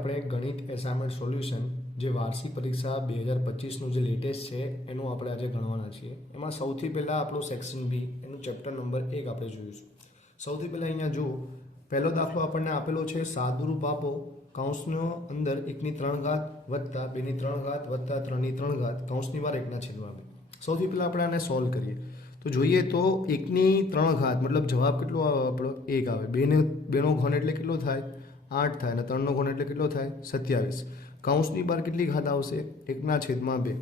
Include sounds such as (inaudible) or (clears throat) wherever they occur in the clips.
આપણે ગણિત assignment solution જે વાર્ષિક પરીક્ષા બે હજાર પચીસનું જે લેટેસ્ટ છે, એનું આપણે આજે ગણવાના છીએ. એમાં સૌથી પહેલાં આપણું સેક્શન બી એનું ચેપ્ટર નંબર એક આપણે જોઈશું. સૌથી પહેલાં અહીંયા જુઓ. પહેલો દાખલો આપણને આપેલો છે, સાદુરૂપ આપો કૌંસનો અંદર એકની ત્રણ ઘાત વત્તા બેની ત્રણ ઘાત વત્તા ત્રણની ત્રણ ઘાત, કૌંસની વાર એકના છેદમાં બે સૌથી પહેલાં આપણે આને સોલ્વ કરીએ. તો જોઈએ તો એકની ત્રણ ઘાત, મતલબ જવાબ કેટલો આવે આપણો? એક આવે. બેને, બેનો ઘન એટલે કેટલો થાય? આઠ થાય અને ત્રણનો ગુણ એટલે કેટલો થાય? સત્યાવીસ. કૌંસની બહાર કેટલી ઘાત આવશે? એકના છેદમાં બે.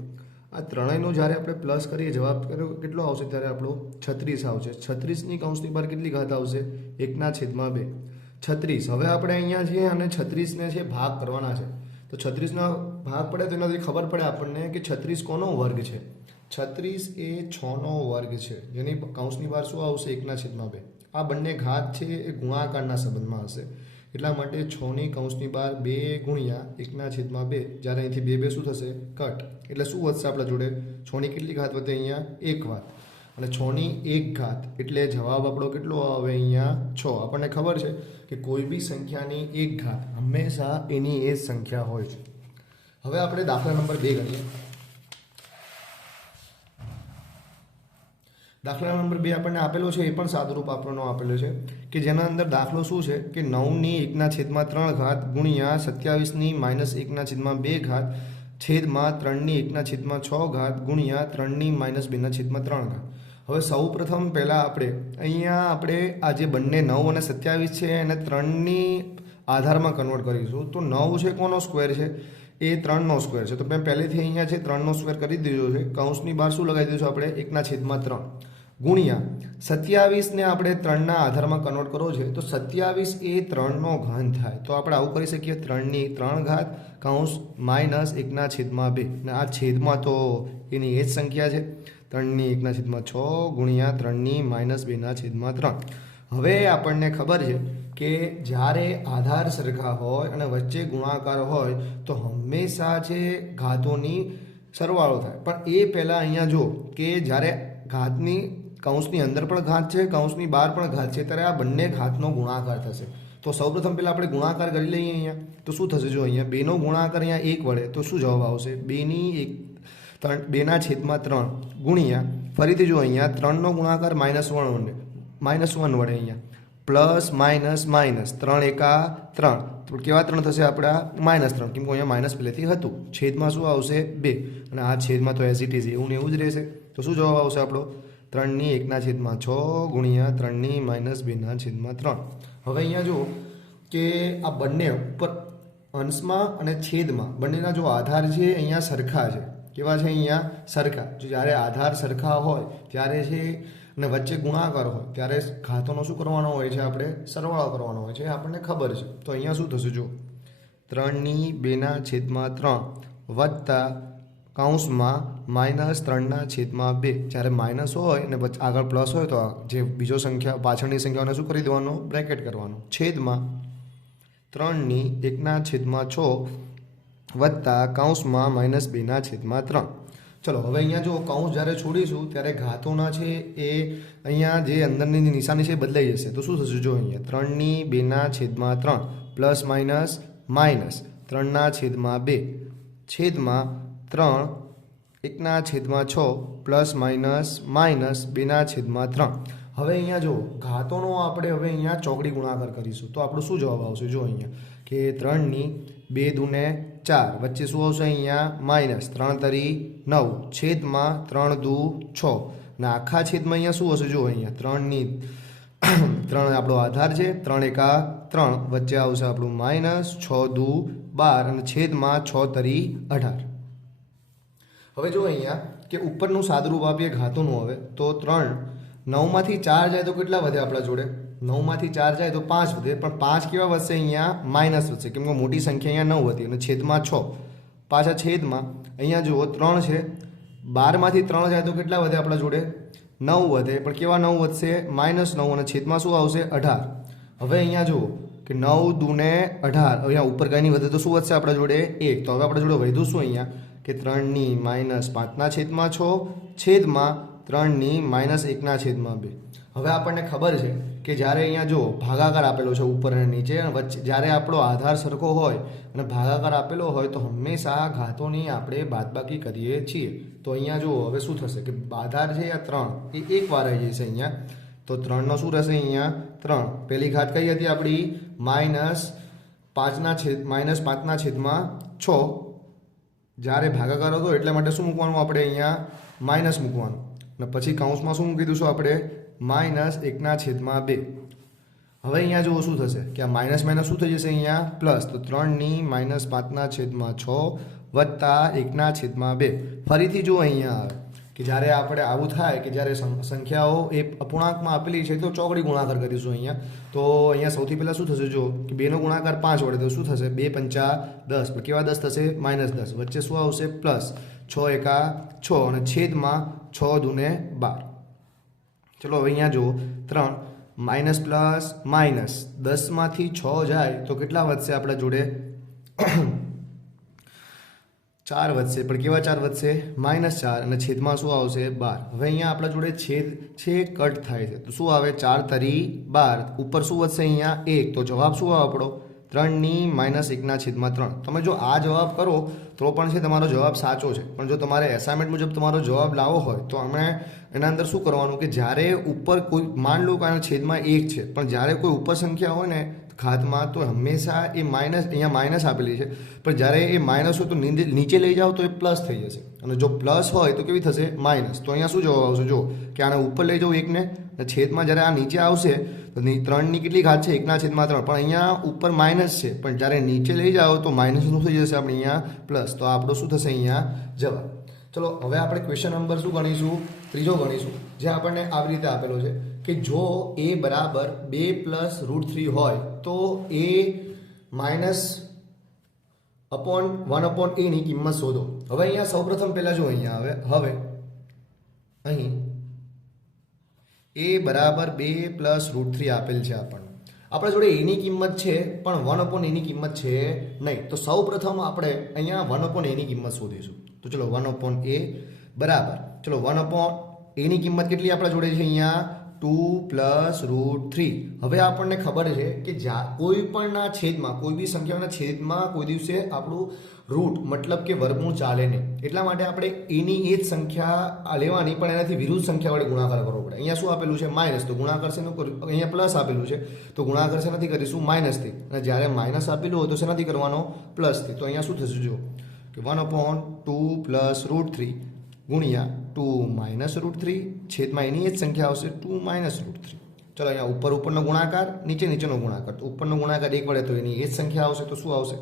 આ ત્રણેયનો જ્યારે આપણે પ્લસ કરીએ, જવાબ કેટલો આવશે? ત્યારે આપણો છત્રીસ આવશે. છત્રીસની કૌંસની બહાર કેટલી ઘાત આવશે? એકના છેદમાં બે. છત્રીસ. હવે આપણે અહીંયા છીએ અને છત્રીસને છે ભાગ કરવાના છે. તો છત્રીસનો ભાગ પડે તો એનાથી ખબર પડે આપણને કે છત્રીસ કોનો વર્ગ છે? છત્રીસ એ છનો વર્ગ છે. જેની કૌંસની બહાર શું આવશે? એકના છેદમાં બે. આ બંને ઘાત છે એ ગુણાકારના સંબંધમાં હશે. એટલા માટે છની કૌંસની બહાર બે ગુણ્યા એકના છેદમાં બે. જ્યારે અહીંથી બે બે શું થશે? કટ. એટલે શું વધશે આપણા જોડે? છની કેટલી ઘાત વધે અહીંયા? એક વાત અને છની એક ઘાત એટલે જવાબ આપણો કેટલો આવે અહીંયા? છ. આપણને ખબર છે કે કોઈ બી સંખ્યાની એક ઘાત હંમેશા એની એ જ સંખ્યા હોય છે. હવે આપણે દાખલા નંબર બે ગણીએ દાખલા નંબર બે આપણને આપેલો છે, એ પણ સાદુરૂપ આપણનો આપેલો છે કે જેના અંદર દાખલો શું છે કે નવની એકના છેદમાં ત્રણ ઘાત ગુણ્યા સત્યાવીસની માઇનસ એકના છેદમાં બે ઘાત છેદમાં ત્રણની એકના છેદમાં છ ઘાત ગુણ્યા ત્રણની માઇનસ બેના છેદમાં ત્રણ ઘાત. હવે સૌ પ્રથમ પહેલાં આપણે, અહીંયા આપણે આ જે બંને નવ અને સત્યાવીસ છે, એને ત્રણની આધારમાં કન્વર્ટ કરીશું. તો નવ છે કોનો સ્ક્વેર છે? એ ત્રણનો સ્ક્વેર છે. તો મેં પહેલેથી અહીંયા છે ત્રણનો સ્ક્વેર કરી દીધો છે, કૌંસની બહાર શું લગાવી દીધું આપણે? એકના છેદમાં ત્રણ. ગુણ્યા સત્યાવીસને આપણે ત્રણના આધારમાં કન્વર્ટ કરવો છે, તો સત્યાવીસ એ ત્રણનો ઘન થાય. તો આપણે આવું કરી શકીએ, ત્રણની ત્રણ ઘાત, કૌંસ માઇનસ એકના છેદમાં બે. ને આ છેદમાં તો એની એ જ સંખ્યા છે. ત્રણની એકના છેદમાં છ ગુણ્યા ત્રણની માઇનસ બેના છેદમાં ત્રણ. હવે આપણને ખબર છે કે જ્યારે આધાર સરખા હોય અને વચ્ચે ગુણાકાર હોય, તો હંમેશા છે ઘાતોની સરવાળો થાય. પણ એ પહેલાં અહીંયા જો કે જ્યારે ઘાતની, કૌંસની અંદર પણ ઘાત છે, કૌંસની બહાર પણ ઘાત છે, ત્યારે આ બંને ઘાતનો ગુણાકાર થશે. તો સૌપ્રથમ પહેલાં આપણે ગુણાકાર કરી લઈએ અહીંયા. તો શું થશે જો અહીંયા બેનો ગુણાકાર અહીંયા એક વડે, તો શું જવાબ આવશે? બેની એક, ત્રણ, બેના છેદમાં ત્રણ ગુણ્યા, ફરીથી જો અહીંયા ત્રણનો ગુણાકાર માઇનસ વન વડે, માઇનસ વન વડે અહીંયા. Plus, minus minus. ત્રણ એકા ત્રણ. તો કેવા ત્રણ થશે આપણા માઇનસ ત્રણ. કેમ અહીંયા માઇનસ પહેલેથી હતું. છેદમાં શું આવશે? બે. અને આ છેદમાં તો એઝ ઇટ ઇઝ એવું ને એવું જ રહેશે. તો શું જવાબ આવશે આપણો? ત્રણની એકના છેદમાં છ ગુણ્યા ત્રણની માઇનસ બેના છેદમાં ત્રણ. હવે અહીંયા જુઓ કે આ બંને ઉપર અંશમાં અને છેદમાં બંનેના જો આધાર છે, અહીંયા સરખા છે. કેવા છે અહીંયા? સરખા. જો જ્યારે આધાર સરખા હોય, ત્યારે છે અને વચ્ચે ગુણાકાર હોય, ત્યારે ઘાતોનો શું કરવાનો હોય છે આપણે? સરવાળો કરવાનો હોય છે, એ આપણને ખબર છે. તો અહીંયા શું થશે જો ત્રણની બેના છેદમાં ત્રણ વત્તા કૌંસમાં માઇનસ ત્રણના છેદમાં બે. જ્યારે માઇનસ હોય અને આગળ પ્લસ હોય તો જે બીજો સંખ્યા, પાછળની સંખ્યાઓને શું કરી દેવાનું? બ્રેકેટ કરવાનું. છેદમાં ત્રણની એકના છેદમાં છ વત્તા કૌંસમાં માઇનસ બેના છેદમાં ત્રણ. ચલો, હવે અહીંયા જો કૌંસ જ્યારે છોડીશું, ત્યારે ઘાતોના છે એ અહીંયા જે અંદરની નિશાની છે એ બદલાઈ જશે. તો શું થશે જો અહીંયા? ત્રણની બેના છેદમાં ત્રણ, પ્લસ માઇનસ માઇનસ. ત્રણના છેદમાં બે, છેદમાં ત્રણ, એકના છેદમાં છ, પ્લસ માઇનસ માઇનસ બેના છેદમાં ત્રણ. હવે અહીંયા જો ઘાતોનો આપણે હવે અહીંયા ચોકડી ગુણાકાર કરીશું. તો આપણો શું જવાબ આવશે? જો અહીંયા, કે ત્રણની બે દુને ચાર. વચ્ચે શું આવશે અહીંયા? માઇનસ ત્રણ તરી નવ. છેદમાં ત્રણ દુ છ. અને આખા છેદમાં અહીંયા શું હશે? જો અહીંયા ત્રણની (clears throat) ત્રણ આપણો આધાર છે. ત્રણ એકા ત્રણ. વચ્ચે આવશે આપણું માઇનસ છ દુ બાર અને છેદમાં છ તરી અઢાર. હવે જો અહીંયા કે ઉપરનું સાદરૂપ આપીએ, ઘાતોનું હવે. તો ત્રણ. નવમાંથી ચાર જાય તો કેટલા વધે આપણા જોડે? નવમાંથી ચાર જાય તો પાંચ વધે. પણ પાંચ કેવા વધશે અહીંયા? માઇનસ વધશે. કેમ કે મોટી સંખ્યા અહીંયા નવ હતી અને છેદમાં છ. પાછા છેદમાં. અહીંયા જુઓ, ત્રણ છે. બારમાંથી ત્રણ જાય તો કેટલા વધે આપણા જોડે? નવ વધે. પણ કેવા નવ વધશે? માઇનસ નવ અને છેદમાં શું આવશે? અઢાર. હવે અહીંયા જુઓ કે નવ દૂને અઢાર. અહીંયા ઉપર કાંઈ વધે તો શું વધશે આપણા જોડે? એક. તો હવે આપણા જોડે વધ્યું શું અહીંયા? કે ત્રણની માઇનસ પાંચના છેદમાં છ. છેદમાં ત્રણની માઇનસ એકના છેદમાં બે. હવે આપણને ખબર છે કે જ્યારે અહીંયા જો ભાગાકાર આપેલો છે ઉપર અને નીચે અને વચ્ચે, જ્યારે આપણો આધાર સરખો હોય અને ભાગાકાર આપેલો હોય તો હંમેશા ઘાતોની આપણે બાદબાકી કરીએ છીએ. તો અહીંયા જુઓ, હવે શું થશે કે આધાર છે આ ત્રણ, એ એક વાર આવી જશે અહીંયા. તો ત્રણનો શું રહેશે અહીંયા? ત્રણ. પહેલી ઘાત કઈ હતી આપણી? માઇનસ પાંચના છેદ, માઇનસ પાંચના છેદમાં છ. જ્યારે ભાગાકાર હતો, એટલા માટે શું મૂકવાનું આપણે અહીંયા? માઇનસ મૂકવાનું. અને પછી કાઉન્સમાં શું મૂકી દઈશું આપણે? માઇનસ એકના છેદમાં બે. હવે અહીંયા જુઓ શું થશે કે આ માઇનસ માઇનસ શું થઈ જશે અહીંયા? પ્લસ. તો ત્રણની માઇનસ પાંચના છેદમાં છ વત્તા એકના છેદમાં બે. ફરીથી જુઓ અહીંયા કે જ્યારે આપણે આવું થાય કે જ્યારે સંખ્યાઓ એ અપૂર્ણાંકમાં આપેલી છે તો ચોકડી ગુણાકાર કરીશું અહીંયા. તો અહીંયા સૌથી પહેલાં શું થશે જો કે બેનો ગુણાકાર પાંચ વડે તો શું થશે? બે પંચા દસ. કેવા દસ થશે? માઇનસ દસ. વચ્ચે શું આવશે? પ્લસ. છ એકા છ અને છેદમાં છ દુને બાર. ચલો હવે અહીંયા જુઓ. ત્રણ, માઇનસ પ્લસ માઇનસ. દસમાંથી છ જાય તો કેટલા વધશે આપણા જોડે? ચાર વધશે. પણ કેવા ચાર વધશે? માઇનસ ચાર અને છેદમાં શું આવશે? બાર. હવે અહીંયા આપણા જોડે છેદ છે કટ થાય છે. તો શું આવે? ચાર તરી બાર. ઉપર શું વધશે અહીંયા? એક. તો જવાબ શું આવે આપણો? ત્રણની માઇનસ એકના છેદમાં ત્રણ. તમે જો આ જવાબ કરો, તો પણ છે તમારો જવાબ સાચો છે. પણ જો તમારે એસાઇનમેન્ટ મુજબ તમારો જવાબ લાવવો હોય, તો અમે એના અંદર શું કરવાનું કે જ્યારે ઉપર કોઈ, માન લો કે આના છેદમાં એક છે, પણ જ્યારે કોઈ ઉપર સંખ્યા હોય ને ખાતમાં તો હંમેશા એ માઇનસ, અહીંયા માઇનસ આપેલી છે. પણ જ્યારે એ માઇનસ હોય તો નીચે લઈ જાઓ તો એ પ્લસ થઈ જશે. અને જો પ્લસ હોય તો કેવી થશે? માઇનસ. તો અહીંયા શું જવાબ આવશે? જો કે આને ઉપર લઈ જાઓ એકને અને છેદમાં જ્યારે આ નીચે આવશે, તો ત્રણની કેટલી ઘાત છે? એકના છેદમાં ત્રણ. પણ અહીંયા ઉપર માઇનસ છે. પણ જ્યારે નીચે લઈ જાઓ, તો માઇનસ શું થઈ જશે આપણે અહીંયા? પ્લસ. તો આપણો શું થશે અહીંયા? જવાબ. ચલો, હવે આપણે ક્વેશ્ચન નંબર શું ગણીશું? ત્રીજો ગણીશું. જે આપણને આવી રીતે આપેલો છે કે જો એ બરાબર બે પ્લસ રૂટ થ્રી હોય, તો એ માઇનસ અપોન વન અપોન એની કિંમત શોધો. હવે અહીંયા સૌપ્રથમ પહેલાં જો અહીંયા હવે હવે. અહીં. એ બરાબર બે પ્લસ રૂટ થ્રી આપેલ છે આપણને. આપણા જોડે એની કિંમત છે, પણ વન અપોન એની કિંમત છે નહીં. તો સૌ પ્રથમ આપણે અહીંયા વન અપોન એની કિંમત શોધીશું. તો ચલો વન અપોન એ બરાબર. ચલો વન અપોન એની કિંમત કેટલી આપણા જોડે છે અહીંયા? Two plus root three. હવે આપણને ખબર છે કે જા, કોઈ પણના છેદમાં, કોઈ બી સંખ્યાના છેદમાં કોઈ દિવસે આપણું રૂટ મતલબ કે વર્ગમૂળ ચાલે નહીં. એટલા માટે આપણે એની એ જ સંખ્યા લેવાની, પણ એનાથી વિરુદ્ધ સંખ્યા વડે ગુણાકાર કરવો પડે. અહીંયા શું આપેલું છે? માઇનસ તો ગુણાકાર શેનું અહીંયા પ્લસ આપેલું છે. તો ગુણાકાર શેનાથી કરીશું? માઇનસથી અને જ્યારે માઇનસ આપેલું હોય તો શેનાથી કરવાનો? પ્લસથી તો અહીંયા શું થશે જો કે one upon two plus root three ગુણ્યા ટુ માઇનસ રૂટ થ્રી છેદમાં એની એ જ સંખ્યા આવશે ટુ માઇનસ રૂટ થ્રી ચલો અહીંયા ઉપર ઉપરનો ગુણાકાર, નીચે નીચેનો ગુણાકાર. તો ઉપરનો ગુણાકાર એક વડે તો એની એ જ સંખ્યા આવશે. તો શું આવશે?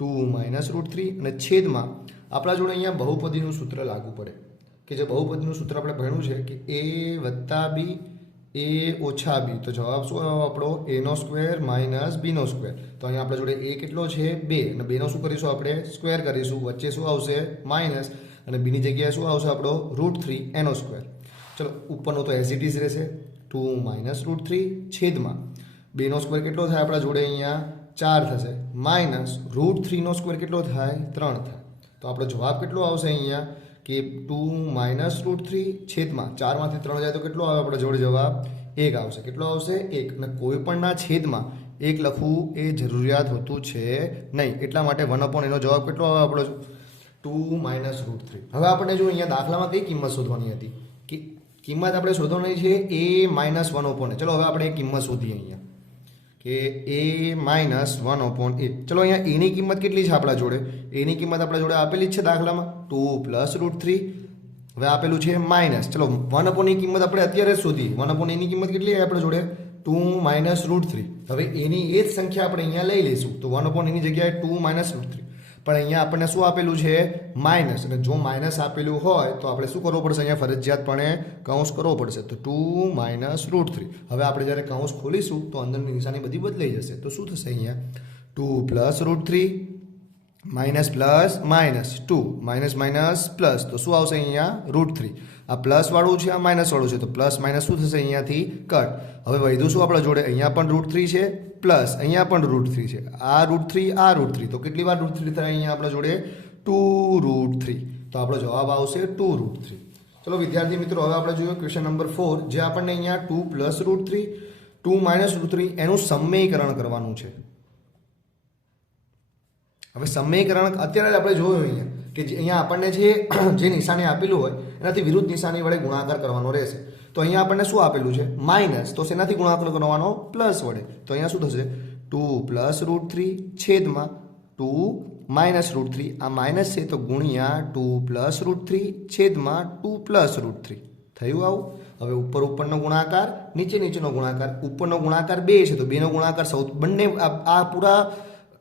ટુ માઇનસ રૂટ થ્રી અને છેદમાં આપણા જોડે અહીંયા બહુપદીનું સૂત્ર લાગુ પડે. કે જે બહુપદીનું સૂત્ર આપણે ભણ્યું છે કે એ વત્તા બી, એ ઓછા બી. તો જવાબ શું આવ્યો આપણો? એનો સ્ક્વેર માઇનસ બીનો સ્ક્વેર. તો અહીંયા આપણા જોડે એ કેટલો છે? બે. અને બેનો શું કરીશું આપણે? સ્ક્વેર કરીશું. વચ્ચે શું આવશે? માઇનસ. અને બીની જગ્યાએ શું આવશે આપણો? રૂટ થ્રી એનો સ્ક્વેર. ચલો, ઉપરનો તો એઝ ઇઝ રહેશે. ટુ માઇનસ રૂટ થ્રી છેદમાં. બેનો સ્ક્વેર કેટલો થાય આપણા જોડે અહીંયા? ચાર થશે. માઇનસ રૂટ થ્રીનો સ્ક્વેર કેટલો થાય? ત્રણ થાય. તો આપણો જવાબ કેટલો આવશે અહીંયા? કે ટુ માઇનસ રૂટ થ્રી છેદમાં ચારમાંથી ત્રણ જાય તો કેટલો આવે આપણે જોડે જવાબ? એક આવશે. કેટલો આવશે? એક. અને કોઈ પણના છેદમાં એક લખવું એ જરૂરિયાત હોતું છે નહીં. એટલા માટે વન અપોન એનો જવાબ કેટલો આવે આપણો? Two minus root three. હવે આપણે જો અહીંયા દાખલામાં કઈ કિંમત શોધવાની હતી? કે કિંમત આપણે શોધવાની છે એ માઇનસ વન ઓપોન ચલો, હવે આપણે કિંમત શોધીએ અહીંયા. કે એ માઇનસ વન ઓપોન એ ચલો અહીંયા એની કિંમત કેટલી છે આપણા જોડે? એની કિંમત આપણા જોડે આપેલી જ છે દાખલામાં. ટુ પ્લસ રૂટ થ્રી હવે આપેલું છે માઇનસ ચલો વન અપોન કિંમત આપણે અત્યારે શોધી વન અપોન એની કિંમત કેટલી આપણા જોડે? ટુ માઇનસ રૂટ થ્રી હવે એની એ જ સંખ્યા આપણે અહીંયા લઈ લઈશું. તો વન અપોન એની જગ્યાએ ટુ માઇનસ રૂટ થ્રી પણ અહીંયા આપણને શું આપેલું છે? માઇનસ. અને જો માઇનસ આપેલું હોય, તો આપણે શું કરવું પડશે? અહીંયા ફરજિયાતપણે કૌંસ કરવો પડશે. તો ટુ માઇનસ રૂટ થ્રી. હવે આપણે જ્યારે કૌંસ ખોલીશું, તો અંદરની નિશાની બધી બદલાઈ જશે. તો શું થશે અહીંયા? Two plus root three minus plus minus. Two minus minus plus. તો શું આવશે અહીંયા? Route three. આ પ્લસ વાળું છે, આ માઇનસ વાળું છે. તો પ્લસ માઇનસ શું થશે? અહીંયાથી કટ હવે વધ્યું શું આપણા જોડે? અહીંયા પણ રૂટ થ્રી છે પ્લસ અહીંયા પણ રૂટ થ્રી છે. આ રૂટ થ્રી આ રૂટ થ્રી તો કેટલી વાર રૂટ થ્રી થાય અહીંયા આપણા જોડે? ટુ રૂટ થ્રી તો આપણો જવાબ આવશે ટુ રૂટ થ્રી ચલો વિદ્યાર્થી મિત્રો, હવે આપણે જોઈએ ક્વેશ્ચન નંબર ફોર જે આપણને અહીંયા two plus root three two minus root three એનું સમયકરણ કરવાનું છે. હવે સમયકરણ અત્યારે આપણે જોયું અહીંયા. કે અહીંયા આપણને જે (clears throat) જે નિશાની આપેલું હોય, એનાથી વિરુદ્ધ નિશાની વડે ગુણાકાર કરવાનો રહેશે. તો અહીંયા આપણને શું આપેલું છે? માઇનસ. તો શેનાથી ગુણાકાર કરવાનો? પ્લસ વડે. તો અહીંયા શું થશે? ટુ પ્લસ રૂટ થ્રી છેદમાં ટુ માઇનસ રૂટ થ્રી. આ માઇનસ છે તો ગુણ્યા ટુ પ્લસ રૂટ થ્રી છેદમાં ટુ પ્લસ રૂટ થ્રી. થયું આવું? હવે ઉપર ઉપરનો ગુણાકાર, નીચે નીચેનો ગુણાકાર. ઉપરનો ગુણાકાર બે છે તો બેનો ગુણાકાર સૌ બંને આ પૂરા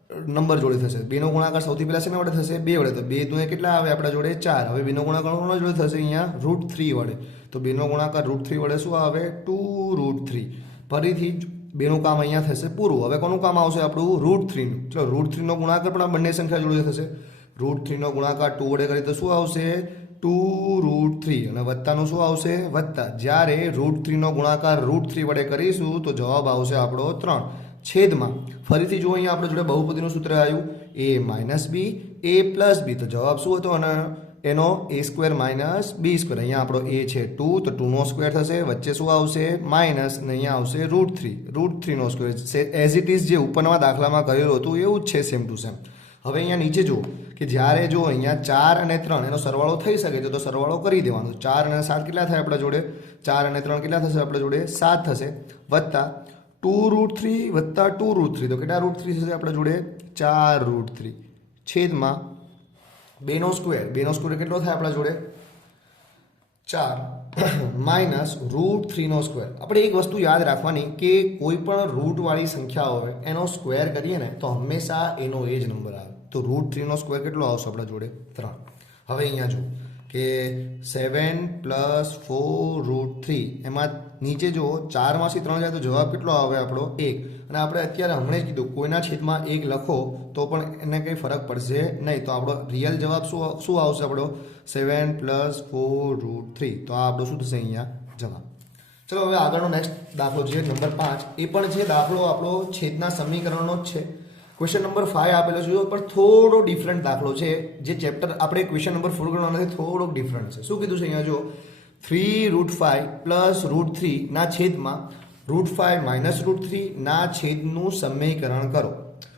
નંબર જોડે થશે. બેનો ગુણાકાર સૌથી પહેલાં શેના વડે થશે? બે વડે. તો બે દુએ કેટલા આવે? આપણા જોડે ચાર. હવે બેનો ગુણાકાર કોના જોડે થશે અહીંયા? રૂટ થ્રી વડે. તો બેનો ગુણાકાર રૂટ થ્રી વડે શું આવે? ટુ રૂટ થ્રી ફરીથી બેનું કામ અહીંયા થશે પૂરું. હવે કોનું કામ આવશે આપણું? રૂટ થ્રીનું ચલો રૂટ થ્રીનો ગુણાકાર પણ આ બંને સંખ્યા જોડે થશે. રૂટ થ્રીનો ગુણાકાર ટુ વડે કરીએ તો શું આવશે? ટુ રૂટ થ્રી અને વત્તાનું શું આવશે? વત્તા. જ્યારે રૂટ થ્રીનો ગુણાકાર રૂટ થ્રી વડે કરીશું, તો જવાબ આવશે આપણો ત્રણ. છેદમાં. ફરીથી જો અહીંયા આપણે જોડે બહુપદીનું સૂત્ર આવ્યું. એ minus b a plus b તો જવાબ શું હતો? અને એનો a square minus b square અહીંયા આપણો એ છે ટુ તો ટુનો સ્ક્વેર થશે. વચ્ચે શું આવશે? માઇનસ અને અહીંયા આવશે રૂટ થ્રી રૂટ થ્રીનો સ્ક્વેર એઝ ઇટ ઇઝ જે ઉપરના દાખલામાં કરેલું હતું, એવું જ છે સેમ ટુ સેમ હવે અહીંયા નીચે જુઓ કે જ્યારે જો અહીંયા ચાર અને ત્રણ એનો સરવાળો થઈ શકે છે, તો સરવાળો કરી દેવાનો. ચાર અને સાત કેટલા થાય આપણા જોડે? ચાર અને ત્રણ કેટલા થશે આપણા જોડે? સાત થશે. વત્તા ટુ રૂટ થ્રી વત્તા ટુ રૂટ થ્રી. તો કેટલા રૂટ થ્રી થશે આપણા જોડે? ચાર રૂટ થ્રી. છેદમાં બેનો સ્ક્વેર. બેનો સ્ક્વેર કેટલો થાય આપણા જોડે? ચાર. (clears throat) માઇનસ રૂટ થ્રીનો સ્ક્વેર. આપણે એક વસ્તુ યાદ રાખવાની કે કોઈ પણ રૂટવાળી સંખ્યા હોય, એનો સ્ક્વેર કરીએ ને, તો હંમેશા એનો એ જ નંબર આવે. તો રૂટ થ્રીનો સ્ક્વેર કેટલો આવશે આપણા જોડે? ત્રણ. હવે અહીંયા જો કે seven plus four root three એમાં નીચે જુઓ ચારમાંથી ત્રણ જાય તો જવાબ કેટલો આવે આપણો? એક. અને આપણે અત્યારે હમણાં જ કીધું, કોઈના છેદમાં એક લખો, તો પણ એને કંઈ ફરક પડશે નહીં. તો આપણો રિયલ જવાબ શું શું આવશે આપણો? Seven plus four root three તો આ આપણો શું થશે અહીંયા? જવાબ. ચલો, હવે આગળનો નેક્સ્ટ દાખલો છે નંબર પાંચ, એ પણ છે દાખલો આપણો છેદના સમીકરણનો જ છે. ક્વેશ્ચન નંબર ફાઈવ આપેલો છે, પણ થોડો ડિફરન્ટ દાખલો છે. જે ચેપ્ટર આપણે ક્વેશ્ચન નંબર ફોર ગણવાનો થોડોક ડિફરન્ટ છે. શું કીધું છે અહીંયા જો three root five plus root three ના છેદમાં root five minus root three ના છેદનું સમીકરણ કરો.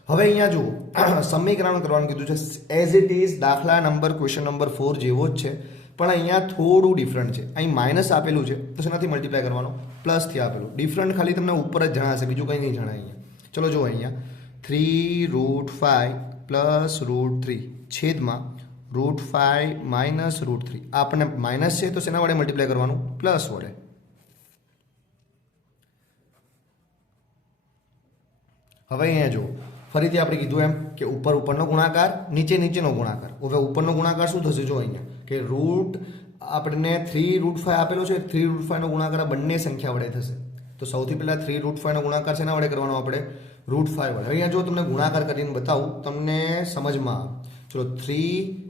હવે અહીંયા જુઓ. (clears throat) સમીકરણ કરવાનું કીધું છે. એઝ ઇટ ઇઝ દાખલા નંબર ક્વેશ્ચન નંબર ફોર જેવો જ છે. પણ અહીંયા થોડું ડિફરન્ટ છે. અહીં માઇનસ આપેલું છે, તો શેનાથી મલ્ટીપ્લાય કરવાનો? પ્લસથી આપેલું. ડિફરન્ટ ખાલી તમને ઉપર જ જણાશે, બીજું કંઈ નહીં જણાય અહીંયા. ચલો જુઓ અહીંયા. Three root five plus root three છેદમાં root five minus root three આપણને માઇનસ છે તો શેના વડે મલ્ટીપ્લાય કરવાનું? પ્લસ વડે. હવે અહીંયા જુઓ. ફરીથી આપણે કીધું એમ કે ઉપર ઉપરનો ગુણાકાર, નીચે નીચેનો ગુણાકાર. હવે ઉપરનો ગુણાકાર શું થશે જો અહીંયા? કે રૂટ આપણને થ્રી રૂટ ફાઈવ આપેલો છે થ્રી રૂટ ફાઈવનો ગુણાકાર બંને સંખ્યા વડે થશે. તો સૌથી પહેલાં થ્રી રૂટ ફાઈવનો ગુણાકાર શેના વડે કરવાનો આપણે? રૂટ ફાઈવ વડે અહીંયા જો તમને ગુણાકાર કરીને બતાવું, તમને સમજમાં આવે. ચલો થ્રી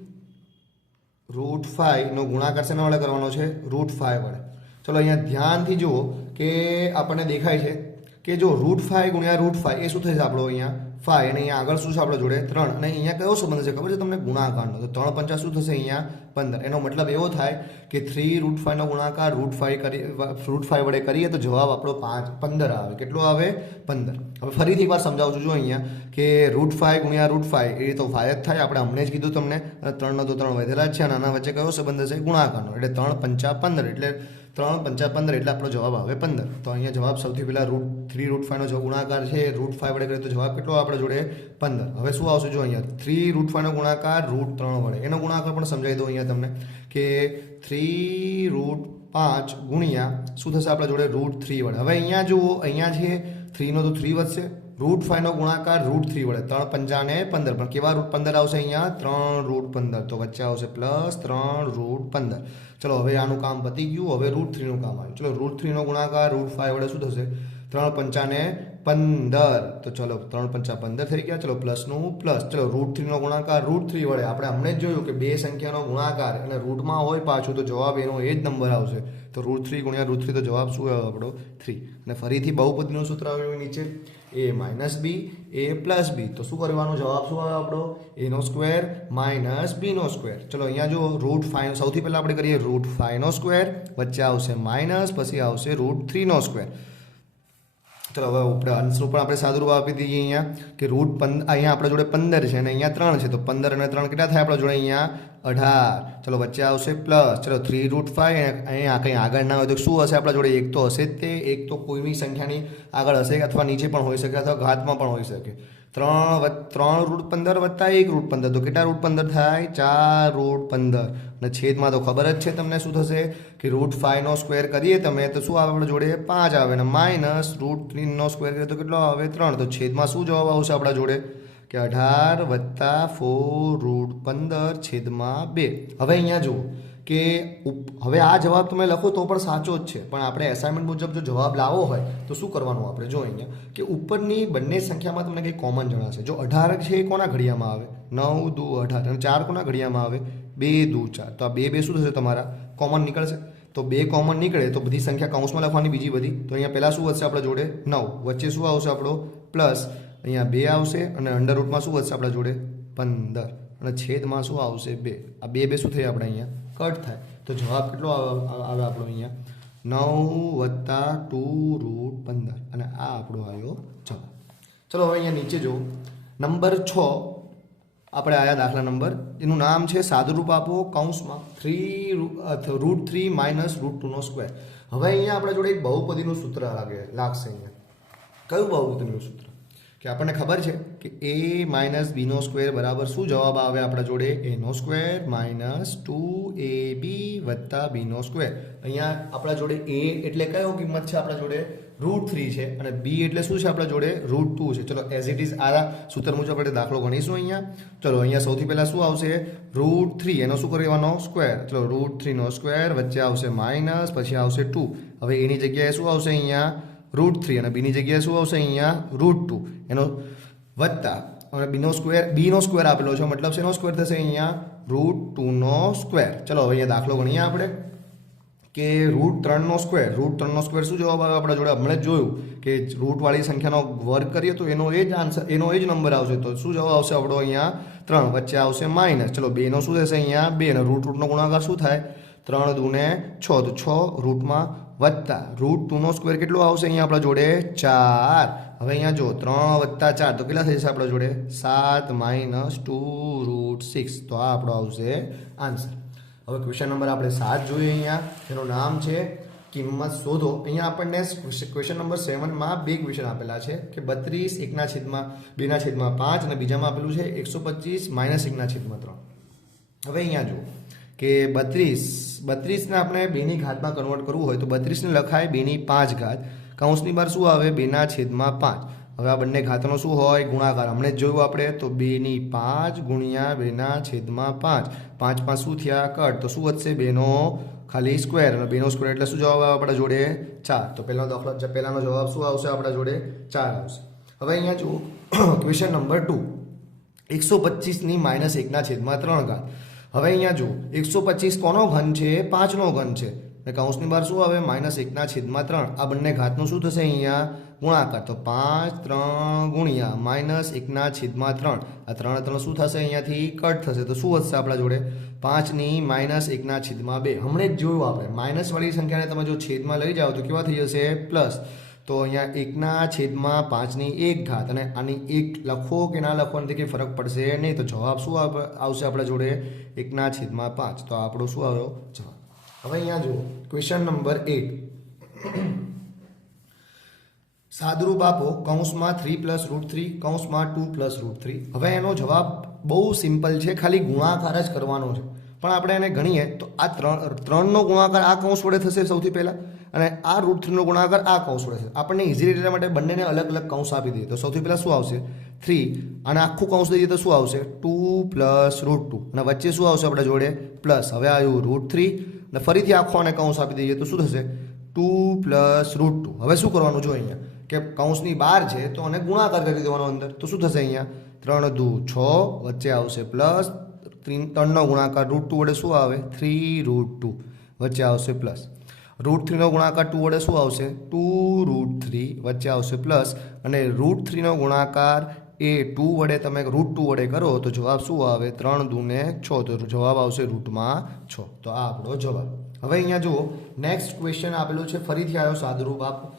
રૂટ ફાઈવનો ગુણાકાર શેના વડે કરવાનો છે? રૂટ ફાઈવ વડે ચલો, અહીંયા ધ્યાનથી જુઓ કે આપણને દેખાય છે કે જો રૂટ ફાઈવ ગુણ્યા રૂટ ફાઈવ એ શું થશે આપણો અહીંયા? ફાઈવ અને અહીંયા આગળ શું છે આપણે જોડે? ત્રણ. અને અહીંયા કયો સંબંધ છે? ખબર છે તમને? ગુણાકારનો. તો ત્રણ પંચા શું થશે અહીંયા? પંદર. એનો મતલબ એવો થાય કે થ્રી રૂટ ફાઈવનો ગુણાકાર રૂટ ફાઈવ કરી રૂટ ફાઈવ વડે કરીએ તો જવાબ આપણો પાંચ, પંદર આવે. કેટલો આવે? પંદર. હવે ફરીથી એકવાર સમજાવું છું જો અહીંયા કે રૂટ ફાઈવ ગુણ્યા રૂટ ફાઈવ એ તો ફાઈવ જ થાય. આપણે હમણાં જ કીધું તમને. ત્રણનો તો ત્રણ વધેલા જ છે. અને આના વચ્ચે કયો સંબંધ છે? ગુણાકારનો. એટલે ત્રણ પંચા પંદર. એટલે ત્રણ પંચા પંદર એટલે આપણો જવાબ આવે પંદર. તો અહીંયા જવાબ સૌથી પહેલાં રૂટ થ્રી રૂટ ફાઈવનો જો ગુણાકાર છે રૂટ ફાઈવ વડે કરીએ તો જવાબ કેટલો આપણે જોડે? પંદર. હવે શું આવશે જો અહીંયા? થ્રી રૂટ ફાઈવનો ગુણાકાર રૂટ ત્રણ વડે. એનો ગુણાકાર પણ સમજાવી દો અહીંયા તમને કે થ્રી રૂટ પાંચ ગુણ્યા શું થશે આપણા જોડે? રૂટ થ્રી વડે. હવે અહીંયા જુઓ, અહીંયા છે થ્રીનો તો થ્રી વધશે. રૂટ ફાઈવનો ગુણાકાર રૂટ થ્રી વડે. ત્રણ પંચાને પંદર. પણ કેવા રૂટ પંદર આવશે અહીંયા? ત્રણ રૂટ પંદર. તો વચ્ચે આવશે પ્લસ ત્રણ રૂટ પંદર. ચલો, હવે આનું કામ પતી ગયું. હવે રૂટ થ્રીનું કામ આવ્યું. ચલો રૂટ થ્રીનો ગુણાકાર રૂટ ફાઈવ વડે શું થશે? ત્રણ પંચાને પંદર. તો ચલો, ત્રણ પંચા પંદર થઈ ગયા. ચલો પ્લસનું પ્લસ ચલો રૂટ થ્રીનો ગુણાકાર રૂટ થ્રી વડે. આપણે હમણાં જ જોયું કે બે સંખ્યાનો ગુણાકાર. અને રૂટમાં હોય પાછું તો જવાબ એનો એ જ નંબર આવશે. તો રૂટ થ્રી ગુણ્યા રૂટ થ્રી તો જવાબ શું આવ્યો આપણો? થ્રી. અને ફરીથી બહુપદીનું સૂત્ર આવ્યું નીચે. A minus b, a plus b. તો શું કરવાનો જવાબ શું આવ્યો આપણો? એનો સ્ક્વેર માઇનસ બીનો સ્ક્વેર. ચલો અહીંયા જો રૂટ ફાઈવ સૌથી પહેલાં આપણે કરીએ રૂટ ફાઈવનો સ્ક્વેર, વચ્ચે આવશે માઇનસ, પછી આવશે રૂટ થ્રીનો સ્ક્વેર. ચલો હવે આપણે અંશનું પણ આપણે સાદુરૂપ આપી દઈએ અહીંયા, કે રૂટ પંદર અહીંયા આપણા જોડે પંદર છે અને અહીંયા ત્રણ છે, તો પંદર અને ત્રણ કેટલા થાય આપણા જોડે અહીંયા? અઢાર. ચલો, વચ્ચે આવશે પ્લસ ચલો થ્રી રૂટ ફાઈવ અહીંયા કંઈ આગળ ના હોય તો શું હશે આપણા જોડે? એક તો હશે જ તે, એક તો કોઈની સંખ્યાની આગળ હશે અથવા નીચે પણ હોઈ શકે અથવા ઘાતમાં પણ હોઈ શકે. ત્રણ ત્રણ રૂટ પંદર વત્તા એક રૂટ પંદર. તો કેટલા રૂટ પંદર થાય? ચાર રૂટ પંદર. અને છેદમાં તો ખબર જ છે તમને શું થશે? કે રૂટ ફાઈવનો સ્ક્વેર કરીએ તમે, તો શું આવે આપણે જોડે? પાંચ આવે. અને માઇનસ રૂટ થ્રીનો સ્ક્વેર કરીએ તો કેટલો આવે? ત્રણ. તો છેદમાં શું જવાબ આવશે આપણા જોડે? કે અઢાર વત્તા ફોર રૂટ પંદર છેદમાં બે. હવે અહીંયા જુઓ. કે હવે આ જવાબ તમે લખો તો પણ સાચો જ છે. પણ આપણે એસાઇનમેન્ટ મુજબ જો જવાબ લાવવો હોય, તો શું કરવાનું આપણે? જો અહીંયા, કે ઉપરની બંને સંખ્યામાં તમને કંઈ કોમન જણાશે. જો અઢાર છે એ કોના ઘડિયામાં આવે? નવ, દુ, અઢાર. અને ચાર કોના ઘડિયામાં આવે? બે, દુ, ચાર. તો આ બે બે શું થશે તમારા? કોમન નીકળશે. તો બે કોમન નીકળે, તો બધી સંખ્યા કૌંસમાં લખવાની બીજી બધી. તો અહીંયા પહેલાં શું વધશે આપણા જોડે? નવ. વચ્ચે શું આવશે આપણો? પ્લસ અહીંયા બે આવશે અને અંડર રૂટમાં શું વધશે આપણા જોડે? પંદર. અને છેદમાં શું આવશે? બે. આ બે બે શું થયા આપણે અહીંયા? કટ થાય. તો જવાબ કેટલો આવે આપણો અહીંયા? નવ વત્તા ટુ રૂટ પંદર. અને આ આપણો આવ્યો જવાબ. ચલો હવે અહીંયા નીચે જુઓ. નંબર છ. આપણે આયા દાખલા નંબર. એનું નામ છે સાદુરૂપ આપો કૌંસમાં. Three root three minus root ટુનો square. હવે અહીંયા આપણા જોડે એક બહુપદીનું સૂત્ર લાગે, લાગશે અહીંયા. કયું બહુપદીનું સૂત્ર? કે આપણને ખબર છે? કે એ માઇનસ બીનો સ્ક્વેર બરાબર શું જવાબ આવે આપણા જોડે? એનો square minus two a b વત્તા બીનો સ્ક્વેર અહીંયા આપણા જોડે એ એટલે કયો કિંમત છે આપણા જોડે? રૂટ થ્રી છે. અને બી એટલે શું છે આપણા જોડે? રૂટ ટુ છે. ચલો એઝ ઇટ ઇઝ આ સૂત્ર મુજબ આપણે દાખલો ગણીશું અહીંયા. ચલો, અહીંયા સૌથી પહેલાં શું આવશે? રૂટ થ્રી એનો શું કરવાનો સ્ક્વેર ચલો રૂટ થ્રીનો સ્ક્વેર વચ્ચે આવશે માઇનસ પછી આવશે ટુ હવે એની જગ્યાએ શું આવશે અહીંયા? રૂટ થ્રી અને બીની જગ્યાએ શું આવશે અહીંયા? રૂટ ટુ એનો વત્તા. અને બીનો સ્ક્વેર બીનો સ્ક્વેર આપેલો છે. મતલબ શેનો સ્ક્વેર થશે? અહીંયા રૂટ ટુનો સ્ક્વેર ચલો, હવે અહીંયા દાખલો ગણીએ આપણે. કે રૂટ ત્રણનો સ્ક્વેર રૂટ ત્રણનો સ્ક્વેર શું જવાબ આવે? આપણા જોડે હમણાં જ જોયું કે રૂટવાળી સંખ્યાનો વર્ગ કરીએ તો એનો એ જ આન્સર એનો એ જ નંબર આવશે. તો શું જવાબ આવશે આપણો અહીંયા? ત્રણ. વચ્ચે આવશે માઇનસ ચલો બેનો શું થશે અહીંયા? બે. અને રૂટ રૂટનો ગુણાકાર શું થાય? ત્રણ દુને છ. તો છ રૂટમાં વત્તા રૂટ ટુનો સ્ક્વેર કેટલો આવશે અહીંયા આપણા જોડે? ચાર. હવે અહીંયા જો, ત્રણ વત્તા ચાર. તો કેટલા થઈ જશે આપણા જોડે? સાત માઇનસ ટુ રૂટ સિક્સ તો આ આપણો આવશે આન્સર હવે ક્વેશ્ચન નંબર આપણે સાત જોઈએ અહીંયા. એનું નામ છે, કિંમત શોધો. અહીંયા આપણને ક્વેશ્ચન નંબર સેવનમાં બે ક્વેશ્ચન આપેલા છે કે બત્રીસ એકના છેદમાં, બેના છેદમાં પાંચ અને બીજામાં આપેલું છે એકસો પચીસ માઇનસ એકના છેદમાં ત્રણ. હવે અહીંયા જુઓ કે બત્રીસ, બત્રીસને આપણે બેની ઘાતમાં કન્વર્ટ કરવું હોય તો બત્રીસને લખાય બેની પાંચ ઘાત. કૌંસની બાર શું આવે? બેના છેદમાં પાંચ. હવે આ બંને ઘાતનો શું હોય? ગુણાકાર. હમણાં જોયું આપણે, તો બેની પાંચ ગુણ્યા બેના છેદમાં પાંચ. પાંચ પાંચ શું થયા? કટ. તો શું વધશે? બેનો ખાલી સ્ક્વેર અને બેનો સ્ક્વેર એટલે શું જવાબ આવે આપણા જોડે? ચાર. તો પહેલાનો દાખલો પહેલાનો જવાબ શું આવશે આપણા જોડે? ચાર આવશે. હવે અહીંયા જુઓ ક્વેશ્ચન નંબર ટુ એકસો પચીસની માઇનસ એકના છેદમાં ત્રણ ઘાત. હવે અહીંયા જુઓ, એકસો પચીસ કોનો ઘન છે? પાંચનો ઘન છે. એટલે કૌંસની બહાર શું આવે? માઇનસ એકના છેદમાં ત્રણ. આ બંને ઘાતનું શું થશે અહીંયા? ગુણાકાર. તો પાંચ, ત્રણ ગુણ્યા માઇનસ એકના છેદમાં ત્રણ. આ ત્રણ ત્રણ શું થશે અહીંયાથી? કટ થશે. તો શું વધશે આપણા જોડે? પાંચની માઇનસ એકના છેદમાં બે. હમણાં જ જોયું આપણે. માઇનસવાળી સંખ્યાને તમે જો છેદમાં લઈ જાઓ તો કેવા થઈ જશે? પ્લસ. તો અહીંયા એકના છેદમાં પાંચની એક ઘાત અને આની એક લખો કે ના લખો એનાથી કંઈ ફરક પડશે નહીં. તો જવાબ શું આવશે આપણા જોડે? એકના છેદમાં પાંચ. તો આપણો શું આવ્યો? જવાબ. હવે અહીંયા જુઓ. ક્વેશ્ચન નંબર એટ સાદરૂપ આપો. કૌંસમાં થ્રી પ્લસ રૂટ થ્રી કૌંસમાં ટુ પ્લસ રૂટ થ્રી હવે એનો જવાબ બહુ સિમ્પલ છે. ખાલી ગુણાકાર જ કરવાનો છે. પણ આપણે એને ગણીએ તો આ ત્રણ, ત્રણનો ગુણાકાર આ કૌંસ વડે થશે સૌથી પહેલાં અને આ રૂટ થ્રીનો ગુણાકાર આ કૌંસ વડે થશે. આપણને ઇઝીલી રીતે માટે બંનેને અલગ અલગ કૌંસ આપી દઈએ. તો સૌથી પહેલાં શું આવશે? થ્રી અને આખું કૌંસ દઈએ તો શું આવશે? ટુ પ્લસ રૂટ ટુ અને વચ્ચે શું આવશે આપણે જોડે? પ્લસ હવે આવ્યું રૂટ થ્રી અને ફરીથી આખો અને કૌંસ આપી દઈએ તો શું થશે? ટુ પ્લસ રૂટ ટુ હવે શું કરવાનું જો અહીંયા? કે કૌંસની બહાર છે તો અને ગુણાકાર કરી દેવાનો અંદર. તો શું થશે અહીંયા? ત્રણ દુ છ. વચ્ચે આવશે પ્લસ ત્રણનો ગુણાકાર રૂટ ટુ વડે શું આવે? થ્રી રૂટ ટુ વચ્ચે આવશે પ્લસ રૂટ થ્રીનો ગુણાકાર ટુ વડે શું આવશે? ટુ રૂટ થ્રી વચ્ચે આવશે પ્લસ અને રૂટ થ્રીનો ગુણાકાર એ ટુ વડે તમે રૂટ ટુ વડે કરો તો જવાબ શું આવે? ત્રણ દૂને છ. તો જવાબ આવશે રૂટમાં છ. તો આ આપણો જવાબ. હવે અહીંયા જુઓ નેક્સ્ટ ક્વેશ્ચન આપેલું છે. ફરીથી આવ્યો સાદુરૂપ આપ.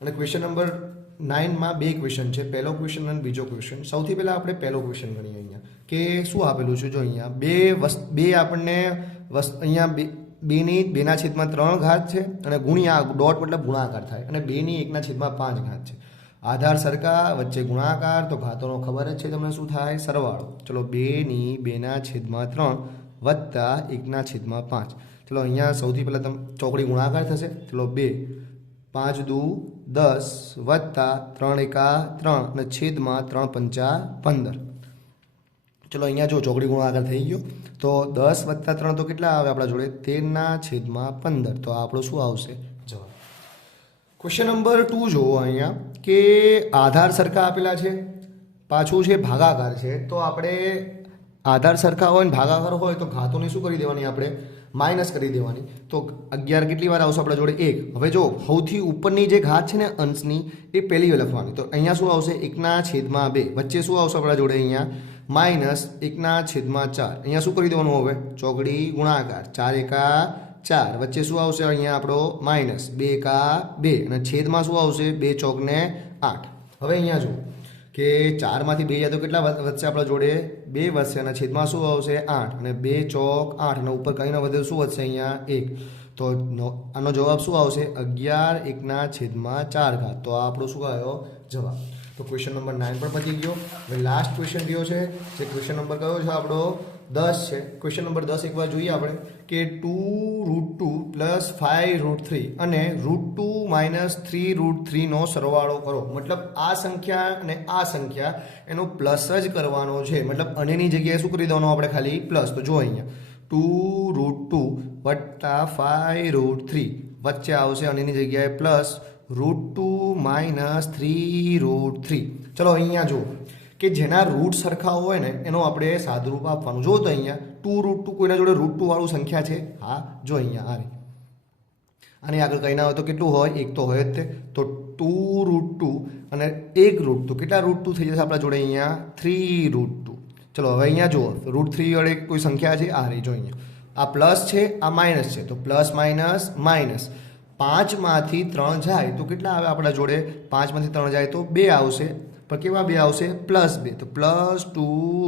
અને ક્વેશ્ચન નંબર નાઇનમાં બે ક્વેશ્ચન છે. પહેલો ક્વેશ્ચન અને બીજો ક્વેશ્ચન સૌથી પહેલાં આપણે પહેલો ક્વેશ્ચન ગણીએ અહીંયા. કે શું આપેલું છે? જો અહીંયા બે વસ્ત, બે આપણને વસ્ત, અહીંયા બે, બેની, બેના છેદમાં ત્રણ ઘાત છે અને ગુણ્યા ડોટ મતલબ ગુણાકાર થાય. અને બેની એકના છેદમાં પાંચ ઘાત છે. આધાર સરખા, વચ્ચે ગુણાકાર તો ઘાતોનો ખબર જ છે તમને શું થાય? સરવાળો. ચલો, બેની, બેના છેદમાં ત્રણ વત્તા એકના છેદમાં પાંચ. ચલો, અહીંયા સૌથી પહેલાં તમે, ચોકડી ગુણાકાર થશે. ચલો, બે. પાંચ દુ દસ વત્તા ત્રણ એકા ત્રણ અને છેદમાં ત્રણ પંચા પંદર. ચલો અહીંયા જો ચોકડી ગુણાકાર થઈ ગયો, તો દસ વત્તા ત્રણ તો કેટલા આવે આપણા જોડે? તેરના છેદમાં પંદર. તો આપણો શું આવશે? જવાબ. ક્વેશ્ચન નંબર ટુ જુઓ અહીંયા, કે આધાર સરખા આપેલા છે? પાછું છે ભાગાકાર છે, તો આપણે આધાર સરખા હોય ને ભાગાકાર હોય તો ઘાતોને શું કરી દેવાની આપણે? માઇનસ કરી દેવાની. તો અગિયાર કેટલી વાર આવશે આપણા જોડે? એક. હવે જો સૌથી ઉપરની જે ઘાત છે ને અંશની, એ પહેલી લખવાની. તો અહીંયા શું આવશે? એકના છેદમાં બે. વચ્ચે શું આવશે આપણા જોડે અહીંયા? માઇનસ એકના છેદમાં ચાર. અહીંયા શું કરી દેવાનું હવે? ચોકડી ગુણાકાર. ચાર એકા ચાર. વચ્ચે શું આવશે અહીંયા આપણો? માઇનસ બે એકા બે. અને છેદમાં શું આવશે? બે ચોકને આઠ. હવે અહીંયા જુઓ. કે ચારમાંથી બે જાય તો કેટલા વધશે આપણા જોડે? બે વધશે અને છેદમાં શું આવશે? આઠ. અને બે ચોક આઠ. અને ઉપર કંઈ ન વધે શું વધશે અહીંયા? એક. તો આનો જવાબ શું આવશે? અગિયાર એકના છેદમાં ચાર ઘાત. તો આપણો શું આવ્યો? જવાબ. તો ક્વેશ્ચન નંબર નાઇન પણ પતી ગયો. હવે લાસ્ટ ક્વેશ્ચન કયો છે? જે ક્વેશ્ચન નંબર કયો છે આપણો? દસ છે. ક્વેશ્ચન નંબર દસ એકવાર જોઈએ આપણે કે two root two plus five root three અને root two minus three root થ્રીનો સરવાળો કરો. મતલબ આ સંખ્યા અને આ સંખ્યા એનો પ્લસ જ કરવાનો છે. મતલબ અનેની જગ્યાએ શું કરી દેવાનું આપણે ખાલી પ્લસ તો જો અહીંયા ટુ રૂટ ટુ વત્તા ફાઇવ રૂટ થ્રી વચ્ચે આવશે અનેની જગ્યાએ plus root two minus three root three ચલો અહીંયા જુઓ. કે જેના રૂટ સરખા હોય ને, એનો આપણે સાદરૂપ આપવાનું. જો તો અહીંયા ટુ રૂટ ટુ કોઈના જોડે રૂટ ટુ વાળું સંખ્યા છે. હા, જો અહીંયા, આ અને આગળ કંઈ ના હોય તો કેટલું હોય? એક તો હોય જ તે. તો ટુ રૂટ ટુ અને એક રૂટ ટુ કેટલા રૂટ ટુ થઈ જશે આપણા જોડે અહીંયા? થ્રી રૂટ ટુ ચલો, હવે અહીંયા જુઓ. રૂટ થ્રી વડે કોઈ સંખ્યા છે? આ રહી જો અહીંયા. આ પ્લસ છે, આ માઇનસ છે. તો પ્લસ માઇનસ માઇનસ પાંચમાંથી ત્રણ જાય તો કેટલા આવે આપણા જોડે? પાંચમાંથી ત્રણ જાય તો બે આવશે. પણ કેવા બે આવશે? પ્લસ બે. તો પ્લસ ટુ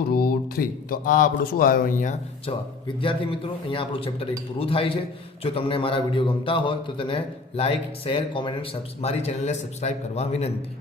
રૂટ થ્રી. તો આ આપણું શું આવ્યો અહીંયા? જવાબ. વિદ્યાર્થી મિત્રો, અહીંયા આપણું ચેપ્ટર એક પૂરું થાય છે. જો તમને મારા વીડિયો ગમતા હોય, તો તેને લાઇક શેર, કોમેન્ટ અને મારી ચેનલને સબસ્ક્રાઈબ કરવા વિનંતી.